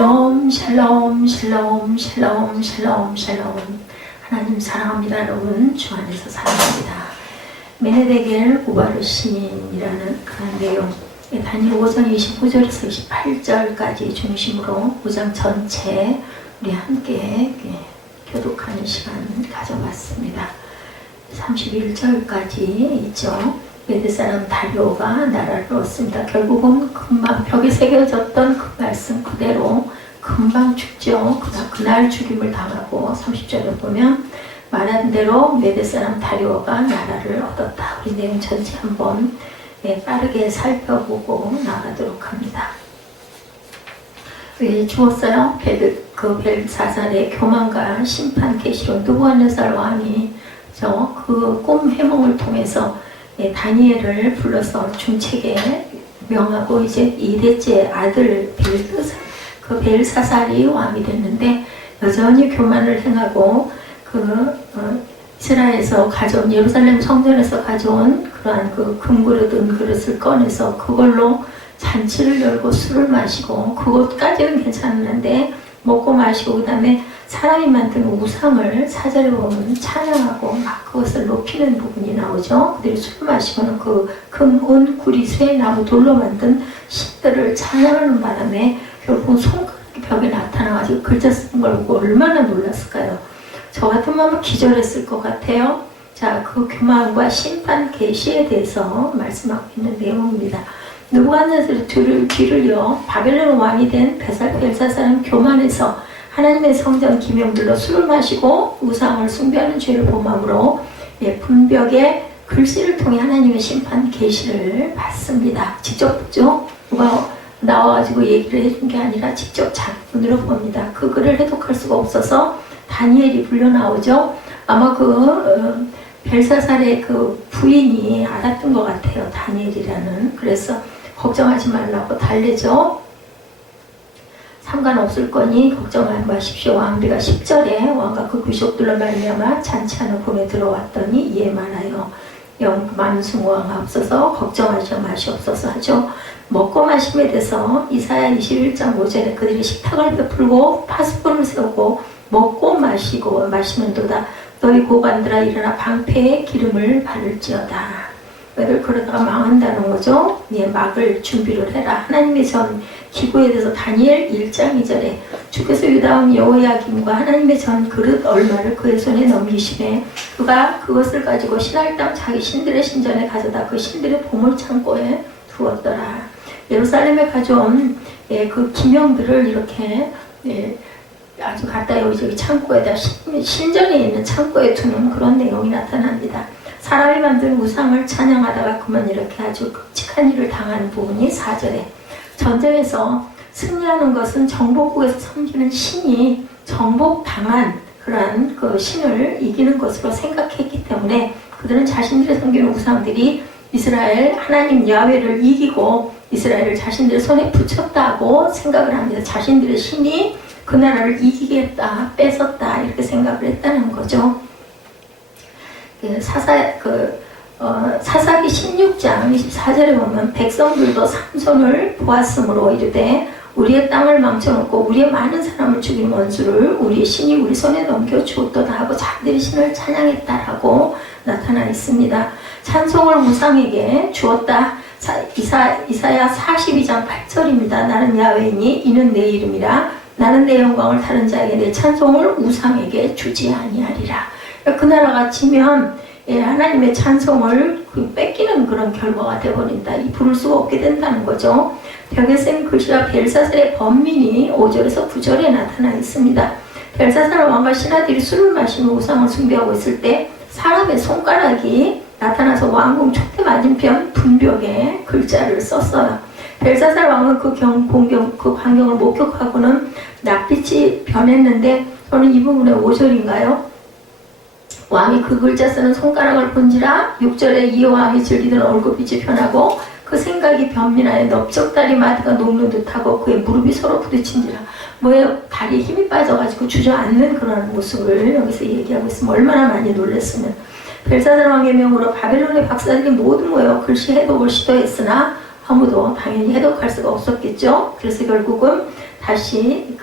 샬롬 샬롬 샬롬 샬롬 샬롬. 하나님 사랑합니다. 여러분 주 안에서 사랑합니다. 메네데겔 우바르 시민이라는 그런 내용, 다니엘 5장 25절에서 28절까지 중심으로 5장 전체 우리 함께 교독하는 시간 가져봤습니다. 31절까지 있죠. 메대 사람 다리오가 나라를 얻습니다. 결국은 금방 벽에 새겨졌던 그 말씀 그대로 금방 죽죠. 그날 죽임을 당하고 30절에 보면 말한 대로 메대 사람 다리오가 나라를 얻었다. 우리 내용 전체 한번 빠르게 살펴보고 나가도록 합니다. 왜 죽었어요? 벨사살의 교만과 심판 계시로 느부갓네살 왕이 그 꿈 해몽을 통해서 다니엘을 불러서 중책에 명하고 이제 2대째 아들 벨사살이 왕이 됐는데 여전히 교만을 행하고 이스라엘에서 가져온 예루살렘 성전에서 가져온 그러한 금그릇 은그릇을 꺼내서 그걸로 잔치를 열고 술을 마시고 그것까지는 괜찮은데 먹고 마시고 그 다음에 사람이 만든 우상을 사절에 보면 찬양하고 막 그것을 높이는 부분이 나오죠. 그들이 술 마시고는 금, 은, 구리, 쇠, 나무, 돌로 만든 신들을 찬양하는 바람에 결국은 손가락이 벽에 나타나가지고 글자 쓰는 걸 보고 얼마나 놀랐을까요? 저 같으면 아마 기절했을 것 같아요. 자, 그 교만과 심판 계시에 대해서 말씀하고 있는 내용입니다. 느부갓네살의 뒤를요 바벨론 왕이 된 벨사살은 교만해서 하나님의 성전 기명들로 술을 마시고 우상을 숭배하는 죄를 범함으로 분벽에 글씨를 통해 하나님의 심판 계시를 받습니다. 직접 보죠. 누가 나와가지고 얘기를 해준 게 아니라 직접 자기 눈으로 봅니다. 그 글을 해독할 수가 없어서 다니엘이 불려 나오죠. 아마 벨사살의 부인이 알았던 것 같아요. 다니엘이라는. 그래서 걱정하지 말라고 달래죠. 상관없을 거니 걱정하지 마십시오. 왕비가 10절에 왕과 그 귀족들로 말미암아 잔치하는 봄에 들어왔더니 이에 말하여 만숭왕 앞서서 걱정하지 마시옵소서 하죠. 먹고 마심에 대해서 이사야 21장 5절에 그들이 식탁을 베풀고 파수꾼을 세우고 먹고 마시고 마시는도다 너희 고관들아 일어나 방패에 기름을 바를지어다. 너희들 그러다가 망한다는 거죠. 막을 준비를 해라. 하나님의 전 기구에 대해서 다니엘 1장 2절에 주께서 유다왕 여호야김과 하나님의 전 그릇 얼마를 그의 손에 넘기시매 그가 그것을 가지고 신할 땅 자기 신들의 신전에 가져다 그 신들의 보물창고에 두었더라. 예루살렘에 가져온 그 기명들을 이렇게 아주 갖다 여기 창고에다 신전에 있는 창고에 두는 그런 내용이 나타납니다. 사람이 만든 우상을 찬양하다가 그만 이렇게 아주 끔찍한 일을 당하는 부분이 4절에 전쟁에서 승리하는 것은 정복국에서 섬기는 신이 정복당한 그러한 그 신을 이기는 것으로 생각했기 때문에 그들은 자신들의 섬기는 우상들이 이스라엘 하나님 야훼를 이기고 이스라엘을 자신들의 손에 붙였다고 생각을 합니다. 자신들의 신이 그 나라를 이기겠다, 뺏었다 이렇게 생각을 했다는 거죠. 사사기 16장 24절에 보면 백성들도 삼손을 보았으므로 이르되 우리의 땅을 망쳐놓고 우리의 많은 사람을 죽인 원수를 우리의 신이 우리 손에 넘겨주었도다 하고 자기들의 신을 찬양했다라고 나타나 있습니다. 찬송을 우상에게 주었다. 이사야 42장 8절입니다. 나는 야훼이니 이는 내 이름이라 나는 내 영광을 다른 자에게 내 찬송을 우상에게 주지 아니하리라. 그 나라가 지면 하나님의 찬송을 뺏기는 그런 결과가 되어버린다. 부를 수가 없게 된다는 거죠. 벽에 쓴 글씨와 벨사살의 번민이 5절에서 9절에 나타나 있습니다. 벨사살 왕과 신하들이 술을 마시며 우상을 숭배하고 있을 때 사람의 손가락이 나타나서 왕궁 촛대 맞은편 분벽에 글자를 썼어요. 벨사살 왕은 그 광경을 목격하고는 낯빛이 변했는데 저는 이 부분의 5절인가요? 왕이 그 글자 쓰는 손가락을 본지라 6절에 이 왕이 즐기던 얼굴빛이 변하고 그 생각이 변민하여 넓적다리 마디가 녹는 듯하고 그의 무릎이 서로 부딪힌지라 뭐예요? 다리에 힘이 빠져가지고 주저앉는 그런 모습을 여기서 얘기하고 있으면 얼마나 많이 놀랐으면. 벨사살 왕의 명으로 바벨론의 박사들이 모두 모여 글씨 해독을 시도했으나 아무도 당연히 해독할 수가 없었겠죠. 그래서 결국은 다시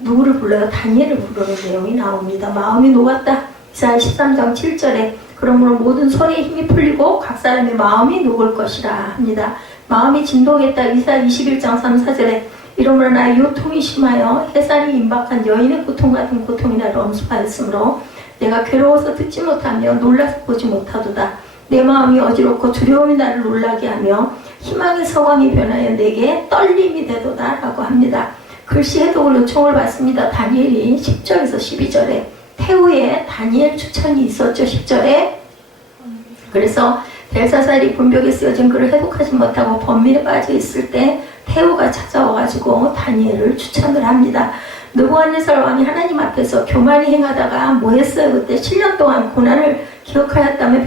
누구를 불러요? 다니엘을 부르는 내용이 나옵니다. 마음이 녹았다. 이사야 13장 7절에 그러므로 모든 손에 힘이 풀리고 각 사람의 마음이 녹을 것이라 합니다. 마음이 진동했다. 이사야 21장 3, 4절에 이러므로 나의 요통이 심하여 해산이 임박한 여인의 고통 같은 고통이 나를 엄습하였으므로 내가 괴로워서 듣지 못하며 놀라서 보지 못하도다. 내 마음이 어지럽고 두려움이 나를 놀라게 하며 희망의 서광이 변하여 내게 떨림이 되도다 라고 합니다. 글씨 해독을 요청을 받습니다. 다니엘이 10절에서 12절에 태후에 다니엘 추천이 있었죠. 10절에 그래서 벨사살이 분벽에 쓰여진 글을 해독하지 못하고 번민에 빠져 있을 때 태후가 찾아와가지고 다니엘을 추천을 합니다. 느부갓네살 왕이 하나님 앞에서 교만히 행하다가 뭐 했어요? 그때 7년 동안 고난을 기억하였다면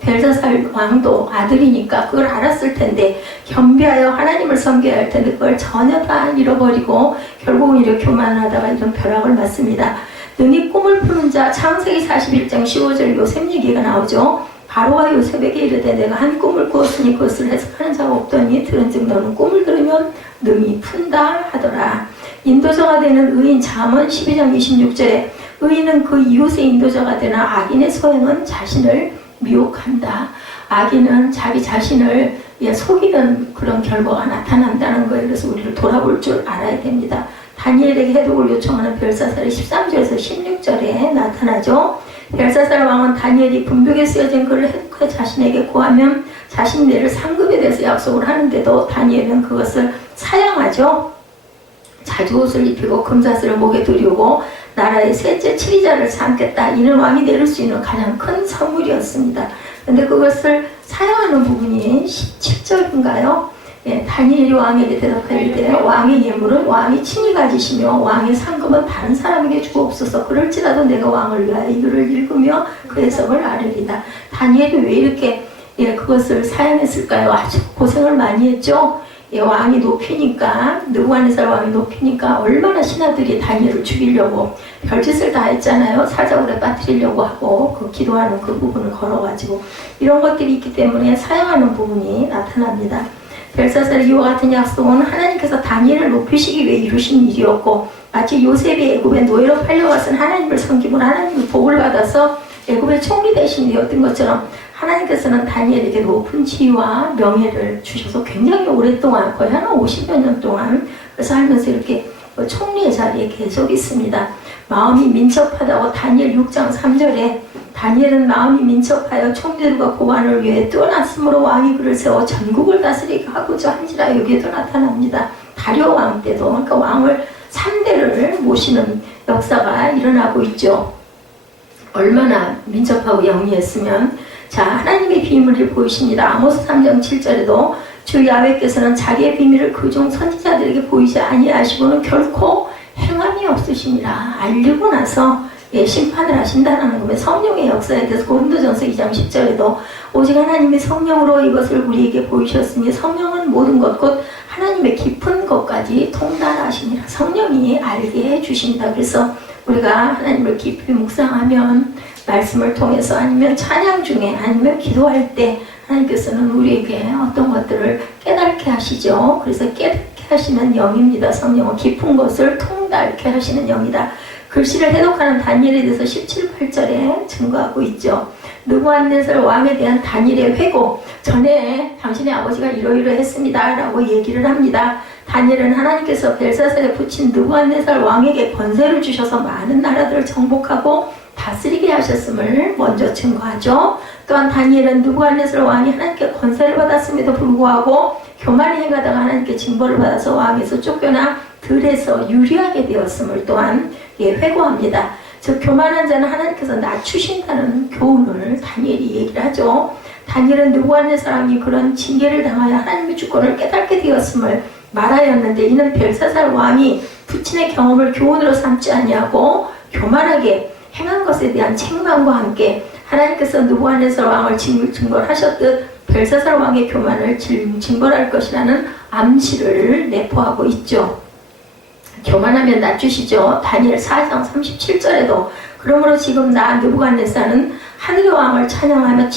벨사살 왕도 아들이니까 그걸 알았을 텐데 겸비하여 하나님을 섬겨야 할 텐데 그걸 전혀 다 잃어버리고 결국은 이렇게 교만하다가 이런 벼락을 맞습니다. 능히 꿈을 푸는 자 창세기 41장 15절 요셉 얘기가 나오죠. 바로가 요셉에게 이르되 내가 한 꿈을 꾸었으니 그것을 해석하는 자가 없더니 들은즉 너는 꿈을 들으면 능히 푼다 하더라. 인도자가 되는 의인 잠언 12장 26절에 의인은 그 이웃의 인도자가 되나 악인의 소행은 자신을 미혹한다. 악인은 자기 자신을 속이는 그런 결과가 나타난다는 거예요. 그래서 우리를 돌아볼 줄 알아야 됩니다. 다니엘에게 해독을 요청하는 벨사살이 13절에서 16절에 나타나죠. 벨사살 왕은 다니엘이 분벽에 쓰여진 글을 해독해 자신에게 구하면 자신 내를 상급에 대해서 약속을 하는데도 다니엘은 그것을 사양하죠. 자주 옷을 입히고 금사슬을 목에 두르고 나라의 셋째 치리자를 삼겠다. 이는 왕이 내릴 수 있는 가장 큰 선물이었습니다. 그런데 그것을 사용하는 부분이 17절인가요? 예, 다니엘이 왕에게 대답할 때 왕의 예물은 왕이 친히 가지시며 왕의 상급은 다른 사람에게 주옵소서. 그럴지라도 내가 왕을 위하여 이 글을 읽으며 그 해석을 아뢰리다. 다니엘이 왜 이렇게 그것을 사용했을까요? 아주 고생을 많이 했죠. 왕이 높이니까 느부갓네살 왕이 높이니까 얼마나 신하들이 다니엘을 죽이려고 별짓을 다 했잖아요. 사자굴에 빠뜨리려고 하고 그 기도하는 그 부분을 걸어가지고 이런 것들이 있기 때문에 사용하는 부분이 나타납니다. 벨사살의 이와 같은 약속은 하나님께서 다니엘을 높이시기 위해 이루신 일이었고 마치 요셉이 애굽의 노예로 팔려갔은 하나님을 섬기고 하나님의 복을 받아서 애굽의 총리 대신이 되었던 것처럼 하나님께서는 다니엘에게 높은 지위와 명예를 주셔서 굉장히 오랫동안 거의 한 50여 년 동안 살면서 이렇게 총리의 자리에 계속 있습니다. 마음이 민첩하다고 다니엘 6장 3절에 다니엘은 마음이 민첩하여 총리들과 고관을 위해 뛰어났으므로 왕이 그를 세워 전국을 다스리게 하고자 한지라. 여기에도 나타납니다. 다리오 왕 때도 그러니까 왕을 3대를 모시는 역사가 일어나고 있죠. 얼마나 민첩하고 영리했으면 자 하나님의 비밀을 보이십니다. 아모스 3장 7절에도 주 야훼께서는 자기의 비밀을 그중 선지자들에게 보이지 아니하시고는 결코 행함이 없으시니라. 알리고 나서 심판을 하신다는 거면 성령의 역사에 대해서 고린도전서 2장 10절에도 오직 하나님의 성령으로 이것을 우리에게 보이셨으니 성령은 모든 것 곧 하나님의 깊은 것까지 통달하시니라. 성령이 알게 해주신다. 그래서 우리가 하나님을 깊이 묵상하면 말씀을 통해서 아니면 찬양 중에 아니면 기도할 때 하나님께서는 우리에게 어떤 것들을 깨닫게 하시죠. 그래서 깨닫게 하시는 영입니다. 성령은 깊은 것을 통달케 하시는 영이다. 글씨를 해독하는 다니엘에 대해서 17, 8절에 증거하고 있죠. 느부갓네살 왕에 대한 다니엘의 회고 전에 당신의 아버지가 이러이러했습니다 라고 얘기를 합니다. 다니엘은 하나님께서 벨사살에 붙인 느부갓네살 왕에게 권세를 주셔서 많은 나라들을 정복하고 다스리게 하셨음을 먼저 증거하죠. 또한 다니엘은 느부갓네살 왕이 하나님께 권세를 받았음에도 불구하고 교만히 행하다가 하나님께 징벌을 받아서 왕에서 쫓겨나 들에서 유리하게 되었음을 또한 회고합니다. 즉 교만한 자는 하나님께서 낮추신다는 교훈을 다니엘이 얘기를 하죠. 다니엘은 느부갓네살 왕이 그런 징계를 당하여 하나님의 주권을 깨닫게 되었음을 말하였는데 이는 벨사살 왕이 부친의 경험을 교훈으로 삼지 아니하고 교만하게 행한 것에 대한 책망과 함께 하나님께서 느부갓네살 왕을 징벌하셨듯 벨사살 왕의 교만을 징벌할 것이라는 암시를 내포하고 있죠. 교만하면 낮추시죠. 다니엘 4장 37절에도 그러므로 지금 나 느부갓네살은 하늘의 왕을 찬양하며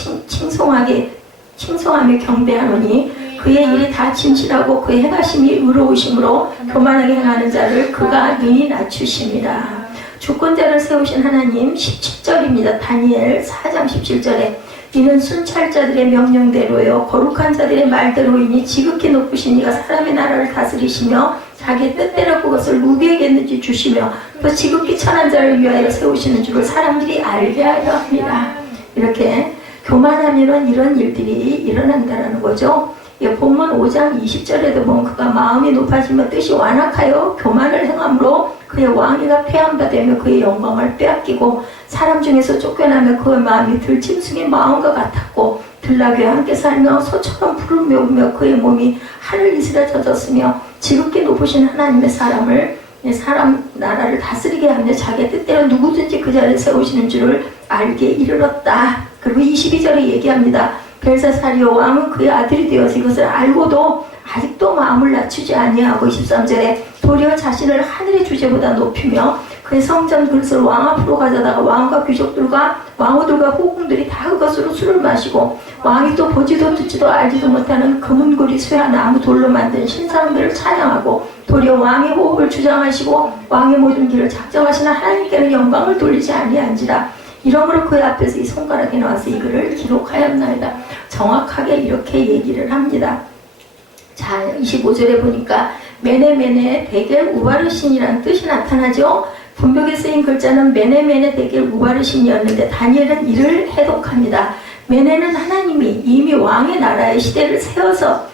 칭송하며 경배하노니 그의 일이 다 진실하고 그의 행하심이 의로우심으로 교만하게 행하는 자를 그가 능히 낮추심이라. 주권자를 세우신 하나님. 17절입니다. 다니엘 4장 17절에 이는 순찰자들의 명령대로요 거룩한 자들의 말대로이니 지극히 높으신 이가 사람의 나라를 다스리시며 자기의 뜻대로 그것을 누구에게든지 주시며 또 지극히 천한 자를 위하여 세우시는 줄을 사람들이 알게 하려 합니다. 이렇게 교만하면 이런 일들이 일어난다는 거죠. 예, 본문 5장 20절에도 보면 그가 마음이 높아지며 뜻이 완악하여 교만을 행함으로 그의 왕위가 폐함받으며 그의 영광을 빼앗기고 사람 중에서 쫓겨나며 그의 마음이 들짐승의 마음과 같았고 들나귀와 함께 살며 소처럼 불을 메우며 그의 몸이 하늘 이슬에 젖었으며 지극히 높으신 하나님의 사람 나라를 다스리게 하며 자기의 뜻대로 누구든지 그 자리에 세우시는 줄을 알게 이르렀다. 그리고 22절에 얘기합니다. 벨사살이요 왕은 그의 아들이 되어서 이것을 알고도 아직도 마음을 낮추지 아니하고 23절에 도리어 자신을 하늘의 주제보다 높이며 그의 성전 그릇을 왕 앞으로 가져다가 왕과 귀족들과 왕후들과 호궁들이 다 그것으로 술을 마시고 왕이 또 보지도 듣지도 알지도 못하는 금은고리 쇠와 나무 돌로 만든 신상들을 찬양하고 도리어 왕의 호흡을 주장하시고 왕의 모든 길을 작정하시는 하나님께는 영광을 돌리지 아니한지라. 이러므로 그의 앞에서 이 손가락에 나와서 이 글을 기록하였나이다. 정확하게 이렇게 얘기를 합니다. 자, 25절에 보니까 메네메네 데겔 우바르신이라는 뜻이 나타나죠. 분벽에 쓰인 글자는 메네메네 데겔 우바르신이었는데 다니엘은 이를 해독합니다. 메네는 하나님이 이미 왕의 나라의 시대를 세워서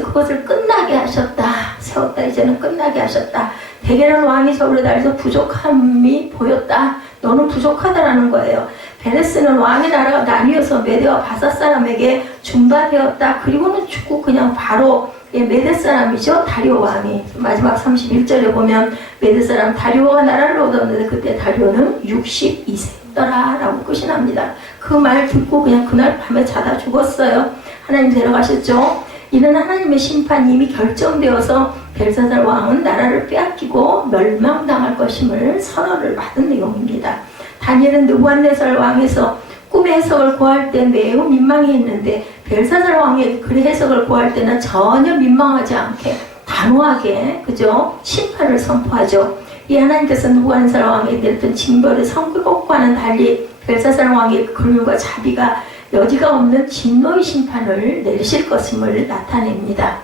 그것을 끝나게 하셨다. 세웠다. 이제는 끝나게 하셨다. 데겔은 왕이 저울에 달려서 부족함이 보였다. 너는 부족하다라는 거예요. 베레스는 왕의 나라가 나뉘어서 메대와 바사 사람에게 준바되었다. 그리고는 죽고 그냥 바로 메대 사람이죠. 다리오 왕이. 마지막 31절에 보면 메대 사람 다리오가 나라를 얻었는데 그때 다리오는 62세였더라 라고 끝이 납니다. 그 말 듣고 그냥 그날 밤에 자다 죽었어요. 하나님 데려가셨죠. 이는 하나님의 심판이 이미 결정되어서 벨사살 왕은 나라를 빼앗기고 멸망당할 것임을 선언을 받은 내용입니다. 다니엘은 느부갓네살 왕에서 꿈의 해석을 구할 때 매우 민망해했는데 벨사살 왕의 글의 해석을 구할 때는 전혀 민망하지 않게 단호하게 그죠? 심판을 선포하죠. 이 하나님께서 느부갓네살 왕에게 내렸던 징벌의 성격과는 달리 벨사살 왕의 글과 자비가 여지가 없는 진노의 심판을 내리실 것임을 나타냅니다.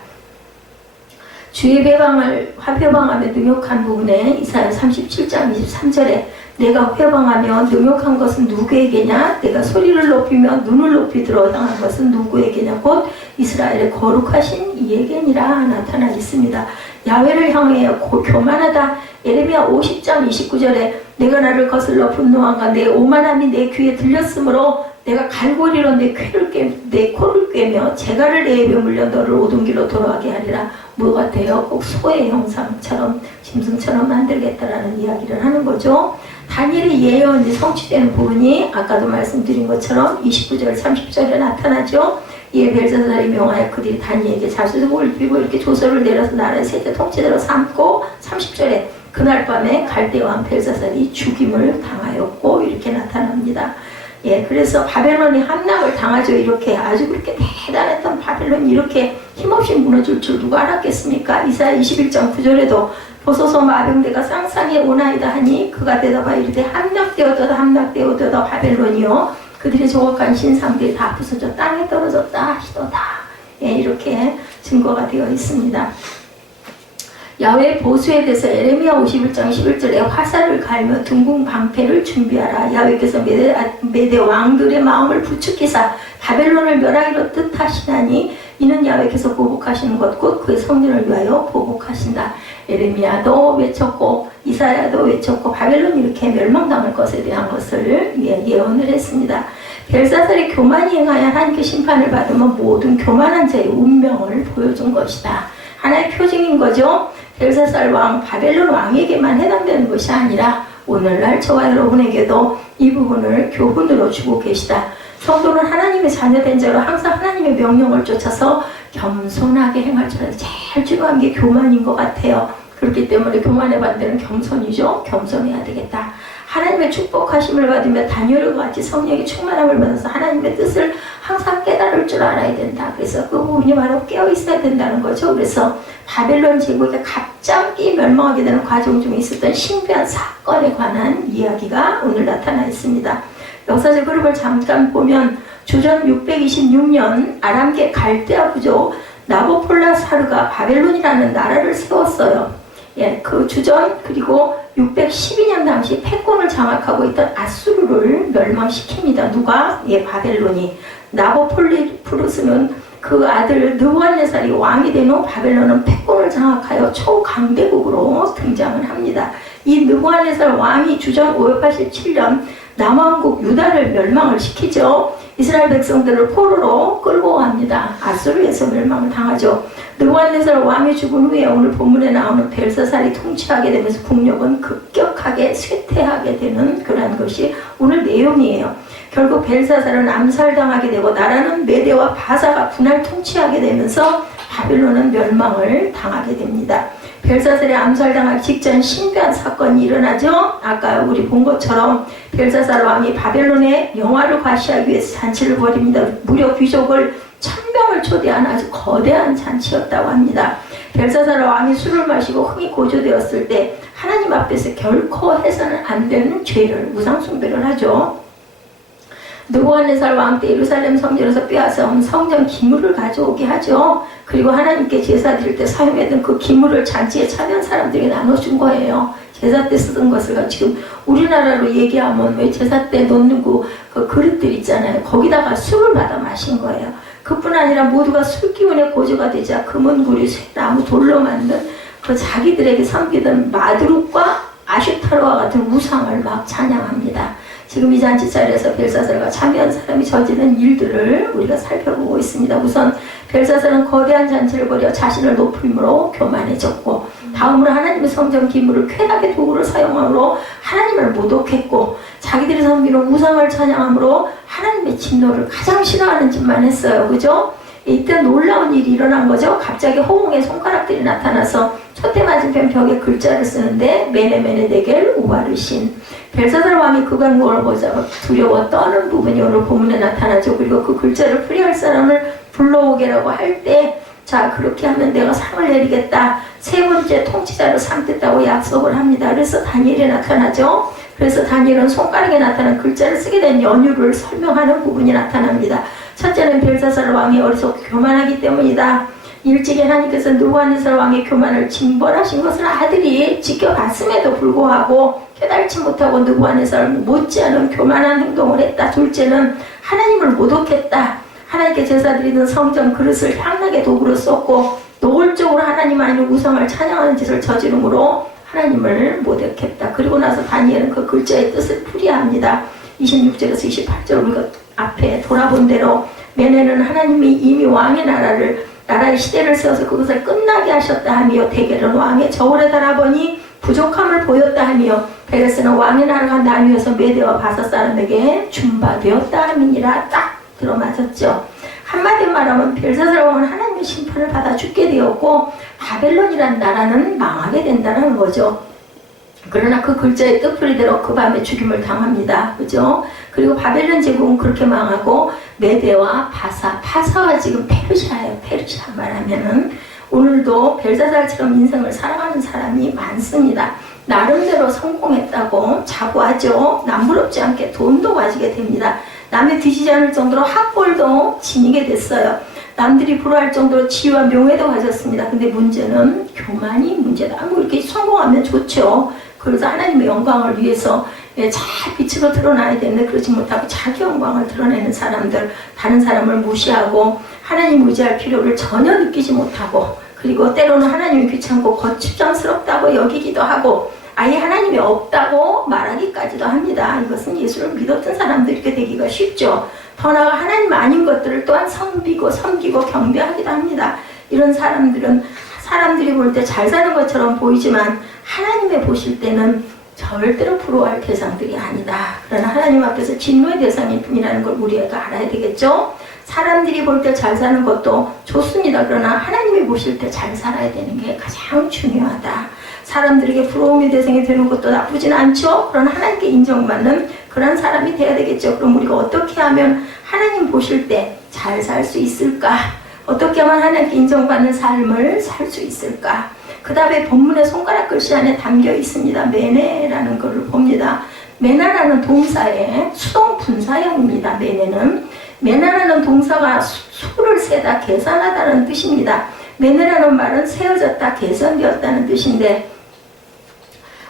주의 회방하며 능욕한 부분에 이사야 37장 23절에 내가 회방하며 능욕한 것은 누구에게냐? 내가 소리를 높이며 눈을 높이 들어당한 것은 누구에게냐? 곧 이스라엘의 거룩하신 이에게니라 나타나 있습니다. 야훼를 향하여 교만하다. 예레미야 50장 29절에 내가 나를 거슬러 분노한가 내 오만함이 내 귀에 들렸으므로 내가 갈고리로 내 코를 꿰며 재갈을 내 입에 물려 너를 오던 길로 돌아가게 하리라. 뭐가 돼요? 꼭 소의 형상처럼 짐승처럼 만들겠다라는 이야기를 하는 거죠. 다니엘의 예언이 성취되는 부분이 아까도 말씀드린 것처럼 29절 30절에 나타나죠. 이에 벨사살이 명하여 그들이 다니엘에게 자수복을 입히고 이렇게 조서를 내려서 나라의 세대 통치대로 삼고 30절에 그날 밤에 갈대 왕 벨사살이 죽임을 당하였고 이렇게 나타납니다. 예, 그래서 바벨론이 함락을 당하죠. 이렇게 아주 그렇게 대단했던 바벨론이 이렇게 힘없이 무너질 줄 누가 알았겠습니까? 이사야 21장 9절에도 보소서 마병대가 쌍쌍이 오나이다 하니 그가 대답하여 이르되 함락되어도다 바벨론이요 그들의 조각한 신상들이 다 부서져 땅에 떨어졌다 하시도다. 예, 이렇게 증거가 되어 있습니다. 야훼의 보수에 대해서 예레미야 51장 11절에 화살을 갈며 둥근 방패를 준비하라. 야훼께서 메대 왕들의 마음을 부추기사 바벨론을 멸하기로 뜻하시나니 이는 야훼께서 보복하시는 것 곧 그의 성전을 위하여 보복하신다. 예레미야도 외쳤고 이사야도 외쳤고 바벨론이 이렇게 멸망당할 것에 대한 것을 예언을 했습니다. 벨사살이 교만이 행하여 하나님께 심판을 받으면 모든 교만한 자의 운명을 보여준 것이다. 하나의 표징인 거죠. 벨사살 왕, 바벨론 왕에게만 해당되는 것이 아니라 오늘날 저와 여러분에게도 이 부분을 교훈으로 주고 계시다. 성도는 하나님의 자녀된 자로 항상 하나님의 명령을 쫓아서 겸손하게 행할 줄 알아요. 제일 중요한 게 교만인 것 같아요. 그렇기 때문에 교만의 반대는 겸손이죠. 겸손해야 되겠다. 하나님의 축복하심을 받으며 다니엘과 같이 성령의 충만함을 받아서 하나님의 뜻을 항상 깨달을 줄 알아야 된다. 그래서 그 부분이 바로 깨어 있어야 된다는 거죠. 그래서 바벨론 제국이 갑자기 멸망하게 되는 과정 중에 있었던 신비한 사건에 관한 이야기가 오늘 나타나 있습니다. 역사적 흐름을 잠깐 보면 주전 626년 아람계 갈대아 부족 나보폴라사르가 바벨론이라는 나라를 세웠어요. 예, 그 주전 그리고 612년 당시 패권을 장악하고 있던 아수르를 멸망시킵니다. 누가? 예, 바벨론이. 나보폴리푸르스는 그 아들 느부갓네살이 왕이 된 후 바벨론은 패권을 장악하여 초강대국으로 등장을 합니다. 이 느부갓네살 왕이 주전 587년 남왕국 유다를 멸망을 시키죠. 이스라엘 백성들을 포로로 끌고 갑니다. 아수르에서 멸망을 당하죠. 느부갓네살 왕이 죽은 후에 오늘 본문에 나오는 벨사살이 통치하게 되면서 국력은 급격하게 쇠퇴하게 되는 그러한 것이 오늘 내용이에요. 결국 벨사살은 암살당하게 되고 나라는 메대와 바사가 분할 통치하게 되면서 바빌론은 멸망을 당하게 됩니다. 벨사살이 암살당하기 직전 신비한 사건이 일어나죠. 아까 우리 본 것처럼 벨사살 왕이 바벨론의 영화를 과시하기 위해서 잔치를 벌입니다. 무려 귀족을 1000명을 초대한 아주 거대한 잔치였다고 합니다. 벨사살 왕이 술을 마시고 흥이 고조되었을 때 하나님 앞에서 결코 해서는 안 되는 죄를 우상숭배를 하죠. 느부갓네살 왕 때 예루살렘 성전에서 빼앗아온 성전 기물을 가져오게 하죠. 그리고 하나님께 제사 드릴 때 사용했던 그 기물을 잔치에 참여한 사람들에게 나눠준 거예요. 제사 때 쓰던 것을 지금 우리나라로 얘기하면 왜 제사 때 놓는 그 그릇들 있잖아요. 거기다가 술을 받아 마신 거예요. 그뿐 아니라 모두가 술 기운에 고조가 되자 금은구리, 쇠나무, 돌로 만든 그 자기들에게 섬기던 마드룩과 아슈타로와 같은 우상을 막 찬양합니다. 지금 이 잔치 자리에서 벨사살과 참여한 사람이 저지른 일들을 우리가 살펴보고 있습니다. 우선 벨사살은 거대한 잔치를 벌여 자신을 높임으로 교만해졌고, 다음으로 하나님의 성전 기물을 쾌락의 도구를 사용함으로 하나님을 모독했고, 자기들이 섬기는 우상을 찬양함으로 하나님의 진노를 가장 싫어하는 짓만 했어요. 그죠? 이때 놀라운 일이 일어난 거죠. 갑자기 호응의 손가락들이 나타나서 촛대 맞은편 벽에 글자를 쓰는데 메네메네데겔 우바르신. 벨사살 왕이 그 광경을 보자 두려워 떠는 부분이 오늘 본문에 나타나죠. 그리고 그 글자를 풀이할 사람을 불러오게라고 할 때, 자, 그렇게 하면 내가 상을 내리겠다, 세 번째 통치자를 삼겠다고 약속을 합니다. 그래서 다니엘에 나타나죠. 그래서 다니엘은 손가락에 나타난 글자를 쓰게 된 연유를 설명하는 부분이 나타납니다. 첫째는 벨사살 왕이 어리석고 교만하기 때문이다. 일찍이 하나님께서 느부갓네살 왕의 교만을 징벌하신 것을 아들이 지켜봤음에도 불구하고 깨달지 못하고 느부갓네살 못지않은 교만한 행동을 했다. 둘째는 하나님을 모독했다. 하나님께 제사 드리던 성전 그릇을 향락의 도구로 썼고 노골적으로 하나님 아닌 우상을 찬양하는 짓을 저지름으로 하나님을 모독했다. 그리고 나서 다니엘은 그 글자의 뜻을 풀이합니다. 26절에서 28절 우리가 앞에 돌아본 대로 메네는 하나님이 이미 왕의 나라의 시대를 세워서 그것을 끝나게 하셨다 하며, 데겔은 왕의 저울에 달아보니 부족함을 보였다 하며, 베레스는 왕의 나라가 나뉘어서 메대와 바사 사람에게 준바되었다 함이니라. 딱 들어맞았죠. 한마디로 말하면 벨사살 왕은 하나님의 심판을 받아 죽게 되었고 바벨론이라는 나라는 망하게 된다는 거죠. 그러나 그 글자의 뜻풀이대로 그 밤에 죽임을 당합니다. 그죠? 그리고 바벨론 제국은 그렇게 망하고 메대와 바사가 지금 페르시아예요. 페르시아 말하면은 오늘도 벨사살처럼 인생을 살아가는 사람이 많습니다. 나름대로 성공했다고 자부하죠. 남부럽지 않게 돈도 가지게 됩니다. 남의 뒤지지 않을 정도로 학벌도 지니게 됐어요. 남들이 부러워할 정도로 지위와 명예도 가졌습니다. 근데 문제는 교만이 문제다. 뭐 이렇게 성공하면 좋죠. 그래서 하나님의 영광을 위해서 잘 빛으로 드러나야 되는데 그러지 못하고 자기 영광을 드러내는 사람들, 다른 사람을 무시하고 하나님 의지할 필요를 전혀 느끼지 못하고, 그리고 때로는 하나님이 귀찮고 거추장스럽다고 여기기도 하고 아예 하나님이 없다고 말하기까지도 합니다. 이것은 예수를 믿었던 사람들 이렇게 되기가 쉽죠. 더 나아가 하나님 아닌 것들을 또한 섬기고 경배하기도 합니다. 이런 사람들은 사람들이 볼 때 잘 사는 것처럼 보이지만 하나님의 보실 때는 절대로 부러워할 대상들이 아니다. 그러나 하나님 앞에서 진노의 대상일 뿐이라는 걸 우리가 알아야 되겠죠. 사람들이 볼 때 잘 사는 것도 좋습니다. 그러나 하나님이 보실 때 잘 살아야 되는 게 가장 중요하다. 사람들에게 부러움의 대상이 되는 것도 나쁘진 않죠. 그러나 하나님께 인정받는 그런 사람이 돼야 되겠죠. 그럼 우리가 어떻게 하면 하나님 보실 때 잘 살 수 있을까? 어떻게 하면 하나님께 인정받는 삶을 살 수 있을까? 그 다음에 본문의 손가락 글씨 안에 담겨 있습니다. 매네라는 것을 봅니다. 매나라는 동사의 수동 분사형입니다. 매나라는 동사가 수를 세다, 계산하다는 뜻입니다. 매네라는 말은 세어졌다, 개선되었다는 뜻인데,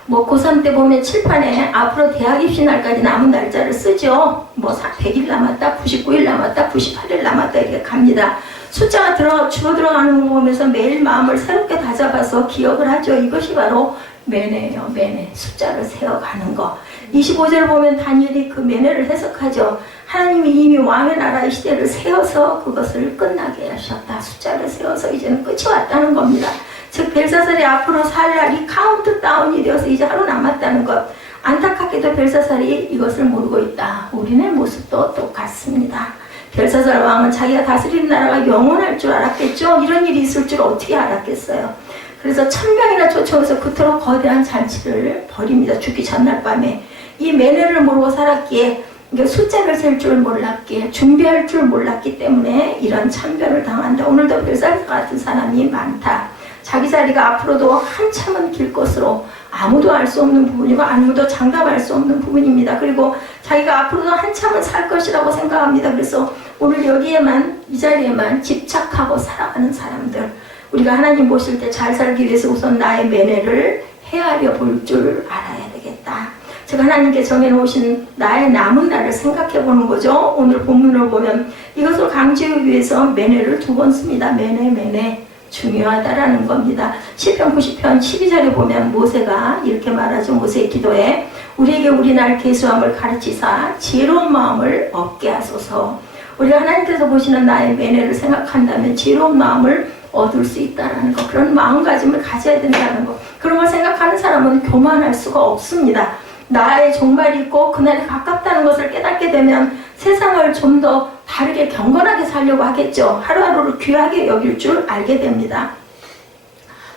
고3 때 보면 칠판에 앞으로 대학 입시 날까지 남은 날짜를 쓰죠. 100일 남았다, 99일 남았다, 98일 남았다 이렇게 갑니다. 숫자가 줄어 들어가는 거 보면서 매일 마음을 새롭게 다잡아서 기억을 하죠. 이것이 바로 매네예요. 매네. 숫자를 세어가는 거. 25절을 보면 다니엘이 그 매네를 해석하죠. 하나님이 이미 왕의 나라의 시대를 세워서 그것을 끝나게 하셨다. 숫자를 세워서 이제는 끝이 왔다는 겁니다. 즉 벨사살이 앞으로 살 날이 카운트다운이 되어서 이제 하루 남았다는 것. 안타깝게도 벨사살이 이것을 모르고 있다. 우리네 모습도 똑같습니다. 벨사살 왕은 자기가 다스리는 나라가 영원할 줄 알았겠죠. 이런 일이 있을 줄 어떻게 알았겠어요. 그래서 1000명이나 초청해서 그토록 거대한 잔치를 벌입니다. 죽기 전날 밤에. 이 매너를 모르고 살았기에, 숫자를 셀 줄 몰랐기에, 준비할 줄 몰랐기 때문에 이런 참변을 당한다. 오늘도 벨사살 같은 사람이 많다. 자기 자리가 앞으로도 한참은 길 것으로 아무도 알 수 없는 부분이고 아무도 장담할 수 없는 부분입니다. 그리고 자기가 앞으로도 한참은 살 것이라고 생각합니다. 그래서 오늘 여기에만, 이 자리에만 집착하고 살아가는 사람들, 우리가 하나님 보실 때 잘 살기 위해서 우선 나의 매너를 헤아려 볼 줄 알아야 되겠다. 즉 하나님께 정해놓으신 나의 남은 날을 생각해 보는 거죠. 오늘 본문을 보면 이것을 강조하기 위해서 매너를 2번 씁니다. 매너 중요하다라는 겁니다. 시편 90편 12절에 보면 모세가 이렇게 말하죠. 모세의 기도에 우리에게 우리 날 계수함을 가르치사 지혜로운 마음을 얻게 하소서. 우리가 하나님께서 보시는 나의 매너를 생각한다면 지혜로운 마음을 얻을 수 있다는 것, 그런 마음가짐을 가져야 된다는 것. 그런 걸 생각하는 사람은 교만할 수가 없습니다. 나의 종말이 있고 그날이 가깝다는 것을 깨닫게 되면 세상을 좀 더 다르게 경건하게 살려고 하겠죠. 하루하루를 귀하게 여길 줄 알게 됩니다.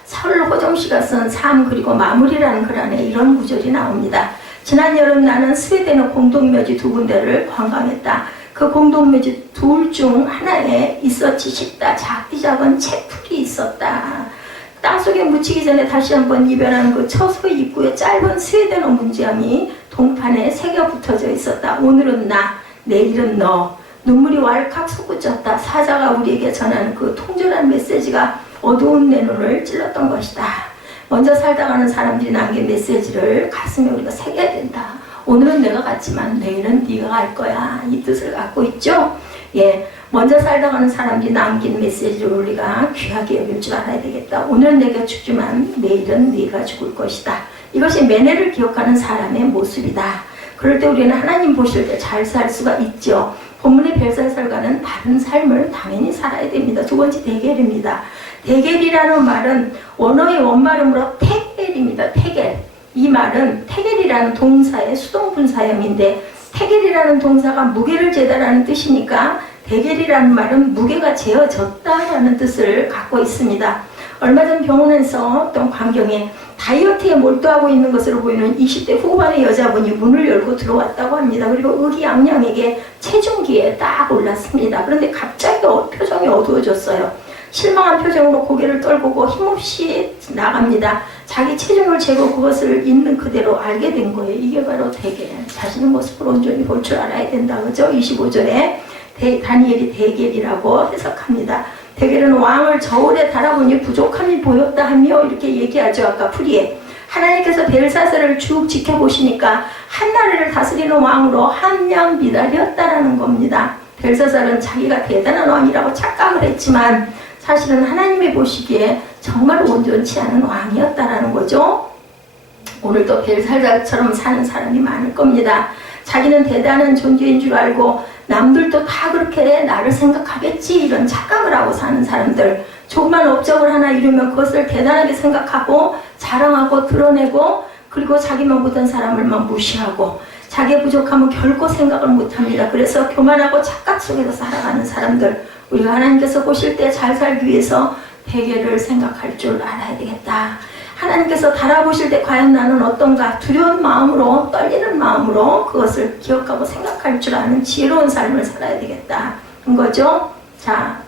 사울 호정씨가 쓴 삶 그리고 마무리라는 글 안에 이런 구절이 나옵니다. 지난 여름 나는 스웨덴의 공동묘지 2군데를 관광했다. 그 공동묘지 둘 중 하나에 있었지 싶다. 작디 작은 채풀이 있었다. 땅속에 묻히기 전에 다시 한번 이별하는 그 처소 입구에 짧은 스웨덴어 문장이 동판에 새겨 붙어져 있었다. 오늘은 나, 내일은 너. 눈물이 왈칵 솟구쳤다. 사자가 우리에게 전하는 그 통절한 메시지가 어두운 내 눈을 찔렀던 것이다. 먼저 살다가는 사람들이 남긴 메시지를 가슴에 우리가 새겨야 된다. 오늘은 내가 갔지만 내일은 네가 갈 거야. 이 뜻을 갖고 있죠. 먼저 살다가는 사람들이 남긴 메시지를 우리가 귀하게 여길 줄 알아야 되겠다. 오늘은 내가 죽지만 내일은 네가 죽을 것이다. 이것이 매너를 기억하는 사람의 모습이다. 그럴 때 우리는 하나님 보실 때 잘 살 수가 있죠. 본문의 벨사살과는 다른 삶을 당연히 살아야 됩니다. 2번째 대겔입니다. 대겔이라는 말은 원어의 원발음으로 테겔입니다. 테겔. 이 말은 테겔이라는 동사의 수동분사형인데 테겔이라는 동사가 무게를 재다라는 뜻이니까 대겔이라는 말은 무게가 재어졌다라는 뜻을 갖고 있습니다. 얼마 전 병원에서 어떤 광경에 다이어트에 몰두하고 있는 것으로 보이는 20대 후반의 여자분이 문을 열고 들어왔다고 합니다. 그리고 의기양양에게 체중기에 딱 올랐습니다. 그런데 갑자기 표정이 어두워졌어요. 실망한 표정으로 고개를 떨구고 힘없이 나갑니다. 자기 체중을 재고 그것을 있는 그대로 알게 된 거예요. 이게 바로 대겔. 자신의 모습을 온전히 볼 줄 알아야 된다. 그죠? 25절에 다니엘이 대겔이라고 해석합니다. 대겔은 왕을 저울에 달아보니 부족함이 보였다 하며 이렇게 얘기하죠. 아까 풀이에. 하나님께서 벨사살을 쭉 지켜보시니까 한나라를 다스리는 왕으로 한 년 미달이었다라는 겁니다. 벨사살은 자기가 대단한 왕이라고 착각을 했지만 사실은 하나님이 보시기에 정말 온전치 않은 왕이었다라는 거죠. 오늘도 벨사살처럼 사는 사람이 많을 겁니다. 자기는 대단한 존재인 줄 알고 남들도 다 그렇게 나를 생각하겠지 이런 착각을 하고 사는 사람들, 조그만 업적을 하나 이루면 그것을 대단하게 생각하고 자랑하고 드러내고 그리고 자기만 보던 사람을만 무시하고 자기의 부족함은 결코 생각을 못합니다. 그래서 교만하고 착각 속에서 살아가는 사람들, 우리가 하나님께서 보실 때 잘 살기 위해서 대개를 생각할 줄 알아야 되겠다. 하나님께서 달아보실 때 과연 나는 어떤가 두려운 마음으로 떨리는 마음으로 그것을 기억하고 생각할 줄 아는 지혜로운 삶을 살아야 되겠다 한 거죠. 자,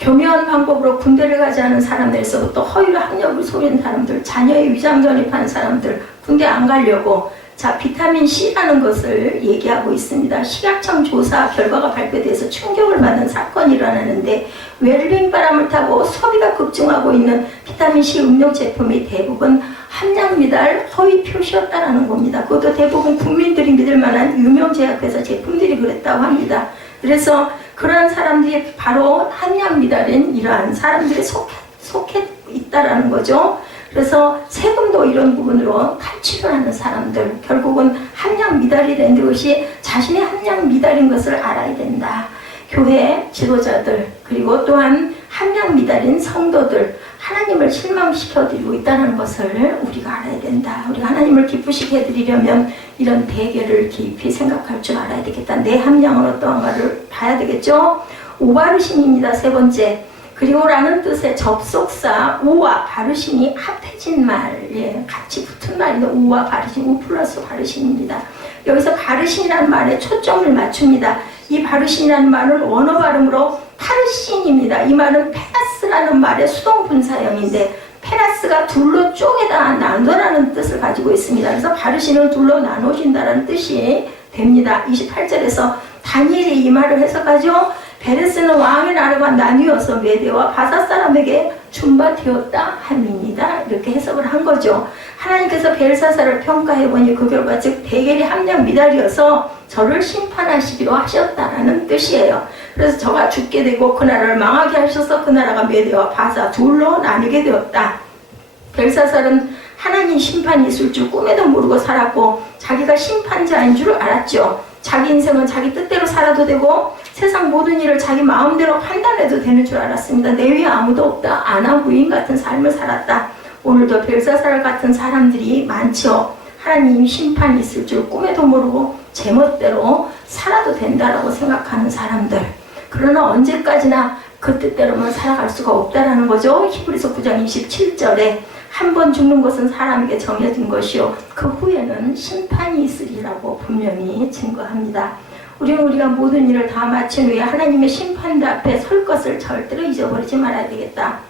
교묘한 방법으로 군대를 가지 않은 사람들에서부터 허위로 학력을 속인 사람들, 자녀의 위장 전입한 사람들, 군대 안 가려고 자, 비타민 C라는 것을 얘기하고 있습니다. 식약청 조사 결과가 발표돼서 충격을 받는 사건이 일어나는데 웰빙 바람을 타고 소비가 급증하고 있는 비타민 C 음료 제품이 대부분 함량 미달 허위 표시였다라는 겁니다. 그것도 대부분 국민들이 믿을 만한 유명 제약회사 제품들이 그랬다고 합니다. 그래서 그러한 사람들이 바로 함량 미달인 이러한 사람들이 속해 있다라는 거죠. 그래서 세금도 이런 부분으로 탈취를 하는 사람들, 결국은 함량 미달이 된 것이 자신의 함량 미달인 것을 알아야 된다. 교회 지도자들, 그리고 또한 함량 미달인 성도들, 하나님을 실망시켜드리고 있다는 것을 우리가 알아야 된다. 우리가 하나님을 기쁘시게 해드리려면 이런 대결을 깊이 생각할 줄 알아야 되겠다. 내 함량은 어떠한가를 봐야 되겠죠. 오바르신입니다. 세 번째. 그리고 라는 뜻의 접속사 우와 바르신이 합해진 말, 예, 같이 붙은 말인데 우와 바르신, 우 플러스 바르신입니다. 여기서 바르신이라는 말에 초점을 맞춥니다. 이 바르신이라는 말은 원어 발음으로 파르신입니다. 이 말은 페라스라는 말의 수동 분사형인데 페라스가 둘로 쪼개다 나눠라는 뜻을 가지고 있습니다. 그래서 바르신은 둘로 나눠진다는 뜻이 됩니다. 28절에서 다니엘이 이 말을 해석하죠. 베레스는 왕의 나라가 나뉘어서 메대와 바사 사람에게 준바되었다 함입니다. 이렇게 해석을 한 거죠. 하나님께서 벨사사를 평가해보니 그 결과 즉 대결이 함량 미달이어서 저를 심판하시기로 하셨다라는 뜻이에요. 그래서 저가 죽게 되고 그 나라를 망하게 하셔서 그 나라가 메대와 바사 둘로 나뉘게 되었다. 벨사살은 하나님 심판이 있을 줄 꿈에도 모르고 살았고 자기가 심판자인 줄 알았죠. 자기 인생은 자기 뜻대로 살아도 되고 세상 모든 일을 자기 마음대로 판단해도 되는 줄 알았습니다. 내 위에 아무도 없다. 아나 부인 같은 삶을 살았다. 오늘도 벨사살 같은 사람들이 많죠. 하나님 심판이 있을 줄 꿈에도 모르고 제멋대로 살아도 된다라고 생각하는 사람들. 그러나 언제까지나 그 뜻대로만 살아갈 수가 없다라는 거죠. 히브리서 9장 27절에 한 번 죽는 것은 사람에게 정해진 것이요 그 후에는 심판이 있으리라고 분명히 증거합니다. 우리가 모든 일을 다 마친 후에 하나님의 심판대 앞에 설 것을 절대로 잊어버리지 말아야 되겠다.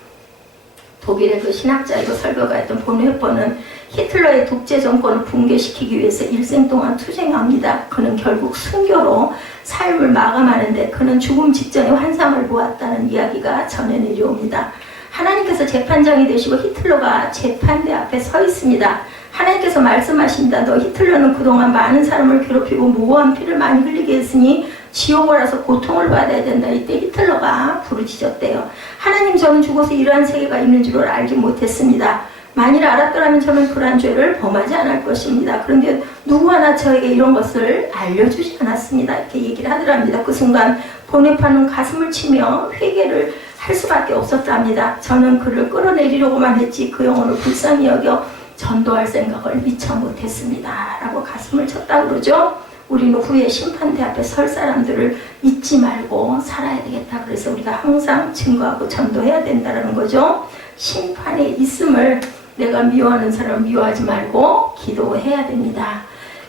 독일의 그 신학자이고 설교가였던 본헤퍼는 히틀러의 독재 정권을 붕괴시키기 위해서 일생 동안 투쟁합니다. 그는 결국 순교로 삶을 마감하는데 그는 죽음 직전에 환상을 보았다는 이야기가 전해 내려옵니다. 하나님께서 재판장이 되시고 히틀러가 재판대 앞에 서 있습니다. 하나님께서 말씀하십니다. 너 히틀러는 그동안 많은 사람을 괴롭히고 무고한 피를 많이 흘리게 했으니 지옥을 와서 고통을 받아야 된다. 이때 히틀러가 부르짖었대요. 하나님, 저는 죽어서 이러한 세계가 있는 줄을 알지 못했습니다. 만일 알았더라면 저는 그러한 죄를 범하지 않을 것입니다. 그런데 누구 하나 저에게 이런 것을 알려주지 않았습니다. 이렇게 얘기를 하더랍니다. 그 순간 보네파는 가슴을 치며 회개를 할 수밖에 없었답니다. 저는 그를 끌어내리려고만 했지 그 영혼을 불쌍히 여겨 전도할 생각을 미처 못했습니다. 라고 가슴을 쳤다 그러죠. 우리는 후에 심판대 앞에 설 사람들을 잊지 말고 살아야 되겠다. 그래서 우리가 항상 증거하고 전도해야 된다는 거죠. 심판에 있음을 내가 미워하는 사람을 미워하지 말고 기도해야 됩니다.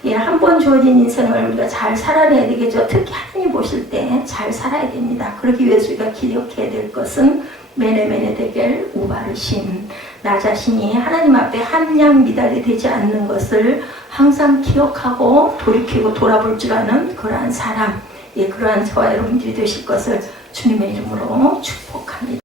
예, 한 번 주어진 인생을 우리가 잘 살아내야 되겠죠. 특히 하나님 보실 때 잘 살아야 됩니다. 그러기 위해서 우리가 기억해야 될 것은 메네메네 데겔 우바르신, 나 자신이 하나님 앞에 함량 미달이 되지 않는 것을 항상 기억하고 돌이키고 돌아볼 줄 아는 그러한 사람, 예, 그러한 저와 여러분들이 되실 것을 주님의 이름으로 축복합니다.